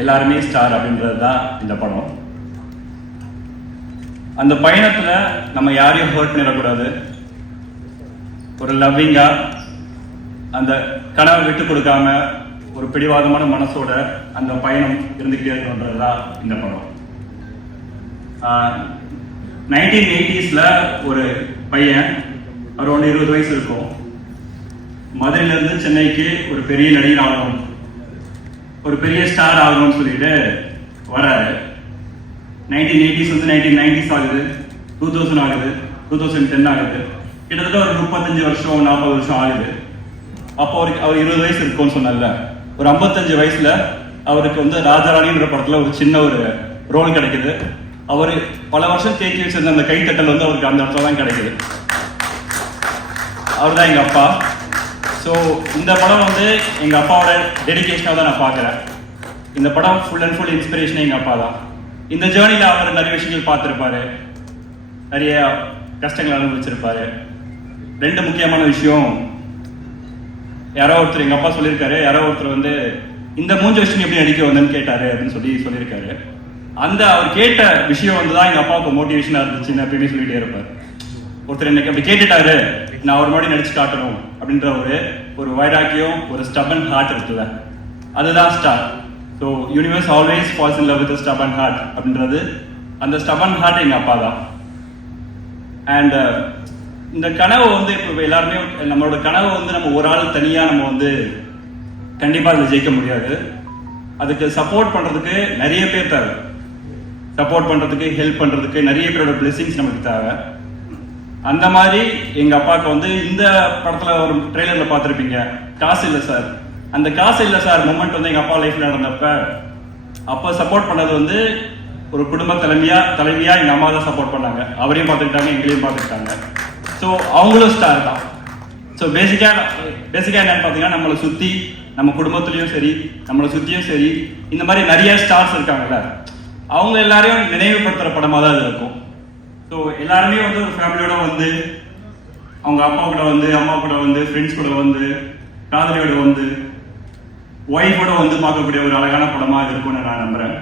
எல்லாருமே ஸ்டார் அப்படின்றது தான் இந்த படம். அந்த பயணத்துல நம்ம யாரையும் ஹர்ட் பண்ணிடக்கூடாது. ஒரு லவ்விங்கா அந்த கனவை விட்டு கொடுக்காம ஒரு பிடிவாதமான மனசோட அந்த பயணம் இருந்துகிட்டே இருக்கணுன்றதுதான் இந்த படம். 1980s ஒரு பையன் அரௌண்ட் 20 வயசு இருக்கும். மதுரையில இருந்து சென்னைக்கு ஒரு பெரிய நடிகர் ஆகணும், ஒரு பெரிய ஸ்டார் ஆகணும்னு சொல்லிட்டு வராரு. 1980s 1990s ஆகுது, 2000 ஆகுது, 2010 ஆகுது. கிட்டத்தட்ட ஒரு 35 வருஷம் 40 வருஷம் ஆகுது. அப்போ அவர் 20 வயசு இருக்கும்னு சொன்னால, ஒரு 55 வயசுல அவருக்கு ராஜாராணின்ற படத்துல ஒரு சின்ன ஒரு ரோல் கிடைக்குது. அவர் பல வருஷம் தேக்கி வச்சிருந்த அந்த கைத்தட்டல் அவருக்கு அந்த இடத்துல தான் கிடைக்குது. அவர் தான் எங்க அப்பா. ஸோ இந்த படம் எங்க அப்பாவோட டெடிகேஷனாக தான் நான் பார்க்குறேன். இந்த படம் ஃபுல் அண்ட் ஃபுல் இன்ஸ்பிரேஷன் எங்க அப்பா தான். இந்த ஜேர்னியில் அவர் நிறைய விஷயங்கள் பார்த்துருப்பாரு, நிறைய கஷ்டங்கள் அனுபவிச்சிருப்பாரு. 2 முக்கியமான விஷயம், யாரோ ஒருத்தர் எங்க அப்பா சொல்லியிருக்காரு, யாரோ ஒருத்தர் இந்த மூஞ்ச விஷயம் எப்படி நடிக்க வந்தேன்னு கேட்டாரு அப்படின்னு சொல்லியிருக்காரு. அந்த அவர் கேட்ட விஷயம் தான் எங்க அப்பாவுக்கு மோட்டிவேஷனா இருந்துச்சுன்னு எப்பயுமே சொல்லிட்டே இருப்பார். ஒருத்தர் எனக்கு அப்படி கேட்டுட்டாரு, நான் அவர் மாதிரி நடிச்சு காட்டணும் அப்படின்ற ஒரு வைராக்கியம், ஒரு ஸ்டபன் ஹார்ட் இருக்குல்ல, அதுதான் star. So universe always falls in love with stubborn heart அப்படின்றது, அந்த ஸ்டபன் ஹார்ட் எங்க அப்பா தான். அண்ட் இந்த கனவு இப்போ எல்லாருமே நம்மளோட கனவு நம்ம ஒரு ஆள் தனியா நம்ம கண்டிப்பா அதில் ஜெயிக்க முடியாது. அதுக்கு சப்போர்ட் பண்றதுக்கு நிறைய பேர் தேவை. சப்போர்ட் பண்றதுக்கு, ஹெல்ப் பண்றதுக்கு நிறைய பேரோட பிளெஸிங்ஸ் நமக்கு தேவை. அந்த மாதிரி எங்க அப்பாவுக்கு இந்த படத்துல ஒரு ட்ரெய்லர்ல பார்த்துருப்பீங்க, காசு இல்லை சார். அந்த காசு இல்லை சார் மொமெண்ட் எங்க அப்பா லைஃப்ல நடந்தப்ப அப்ப சப்போர்ட் பண்ணது ஒரு குடும்ப தலைவியா எங்க அம்மா தான் சப்போர்ட் பண்ணாங்க. அவரையும் பார்த்துக்கிட்டாங்க, எங்களையும் பார்த்துக்கிட்டாங்க. ஸோ அவங்களும் ஸ்டார் தான். ஸோ பேசிக்கா என்னன்னு பார்த்தீங்கன்னா, நம்மளை சுற்றி நம்ம குடும்பத்துலையும் சரி, நம்மளை சுற்றியும் சரி, இந்த மாதிரி நிறைய ஸ்டார்ஸ் இருக்காங்கல்ல, அவங்க எல்லாரையும் நினைவுபடுத்துகிற படமாக தான் இது இருக்கும். ஸோ எல்லாருமே ஒரு ஃபேமிலியோட அவங்க அப்பா கூட அம்மா கூட ஃப்ரெண்ட்ஸ் கூட காதலியோட ஒய்ஃபோட பார்க்கக்கூடிய ஒரு அழகான படமாக இருக்கும்னு நான் நம்புகிறேன்.